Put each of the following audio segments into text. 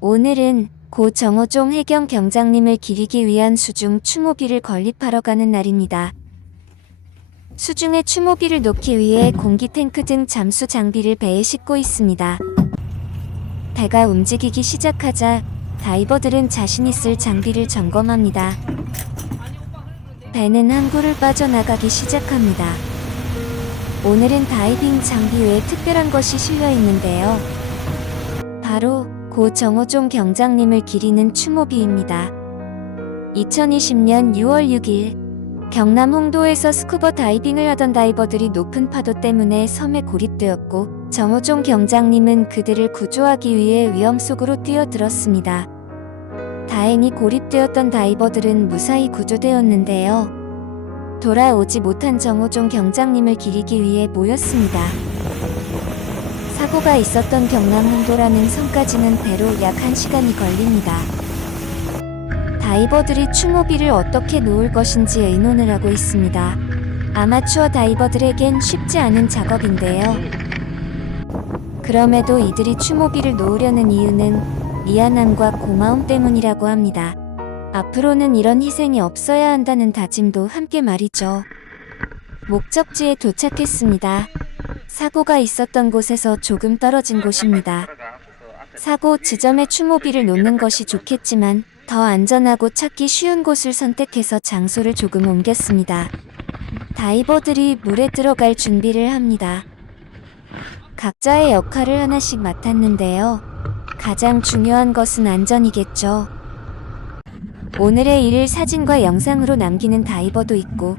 오늘은 고 정호종 해경 경장님을 기리기 위한 수중 추모비를 건립하러 가는 날입니다. 수중에 추모비를 놓기 위해 공기 탱크 등 잠수 장비를 배에 싣고 있습니다. 배가 움직이기 시작하자 다이버들은 자신이 쓸 장비를 점검합니다. 배는 항구를 빠져나가기 시작합니다. 오늘은 다이빙 장비 외에 특별한 것이 실려 있는데요. 바로 고 정호종 경장님을 기리는 추모비입니다. 2020년 6월 6일 경남 홍도에서 스쿠버 다이빙을 하던 다이버들이 높은 파도 때문에 섬에 고립되었고 정호종 경장님은 그들을 구조하기 위해 위험 속으로 뛰어들었습니다. 다행히 고립되었던 다이버들은 무사히 구조되었는데요. 돌아오지 못한 정호종 경장님을 기리기 위해 모였습니다. 사고가 있었던 경남 홍도라는 섬까지는 배로 약 1시간이 걸립니다. 다이버들이 추모비를 어떻게 놓을 것인지 의논을 하고 있습니다. 아마추어 다이버들에겐 쉽지 않은 작업인데요. 그럼에도 이들이 추모비를 놓으려는 이유는 미안함과 고마움 때문이라고 합니다. 앞으로는 이런 희생이 없어야 한다는 다짐도 함께 말이죠. 목적지에 도착했습니다. 사고가 있었던 곳에서 조금 떨어진 곳입니다. 사고 지점에 추모비를 놓는 것이 좋겠지만 더 안전하고 찾기 쉬운 곳을 선택해서 장소를 조금 옮겼습니다. 다이버들이 물에 들어갈 준비를 합니다. 각자의 역할을 하나씩 맡았는데요. 가장 중요한 것은 안전이겠죠. 오늘의 일을 사진과 영상으로 남기는 다이버도 있고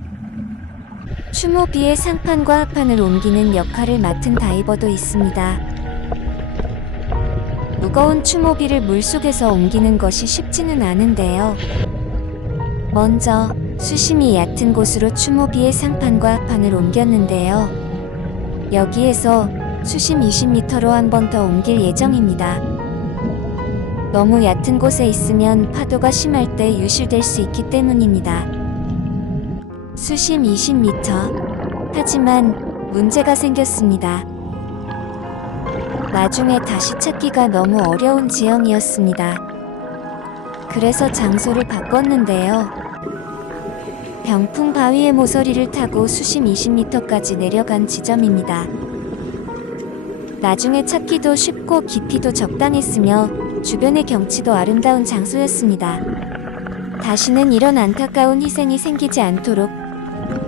추모비의 상판과 하판을 옮기는 역할을 맡은 다이버도 있습니다. 무거운 추모비를 물속에서 옮기는 것이 쉽지는 않은데요. 먼저 수심이 얕은 곳으로 추모비의 상판과 하판을 옮겼는데요. 여기에서 수심 20m로 한 번 더 옮길 예정입니다. 너무 얕은 곳에 있으면 파도가 심할 때 유실될 수 있기 때문입니다. 수심 20m. 하지만 문제가 생겼습니다. 나중에 다시 찾기가 너무 어려운 지형이었습니다. 그래서 장소를 바꿨는데요. 병풍 바위의 모서리를 타고 수심 20m까지 내려간 지점입니다. 나중에 찾기도 쉽고 깊이도 적당했으며 주변의 경치도 아름다운 장소였습니다. 다시는 이런 안타까운 희생이 생기지 않도록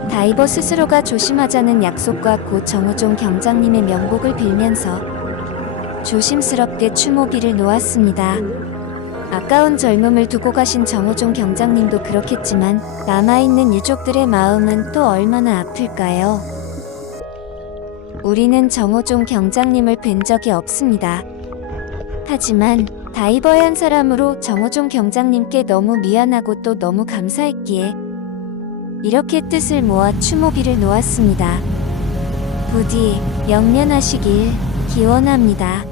다이버 스스로가 조심하자는 약속과 고 정호종 경장님의 명복을 빌면서 조심스럽게 추모비를 놓았습니다. 아까운 젊음을 두고 가신 정호종 경장님도 그렇겠지만 남아있는 유족들의 마음은 또 얼마나 아플까요? 우리는 정호종 경장님을 뵌 적이 없습니다. 하지만 다이버의 한 사람으로 정호종 경장님께 너무 미안하고 또 너무 감사했기에 이렇게 뜻을 모아 추모비를 놓았습니다. 부디 영년하시길 기원합니다.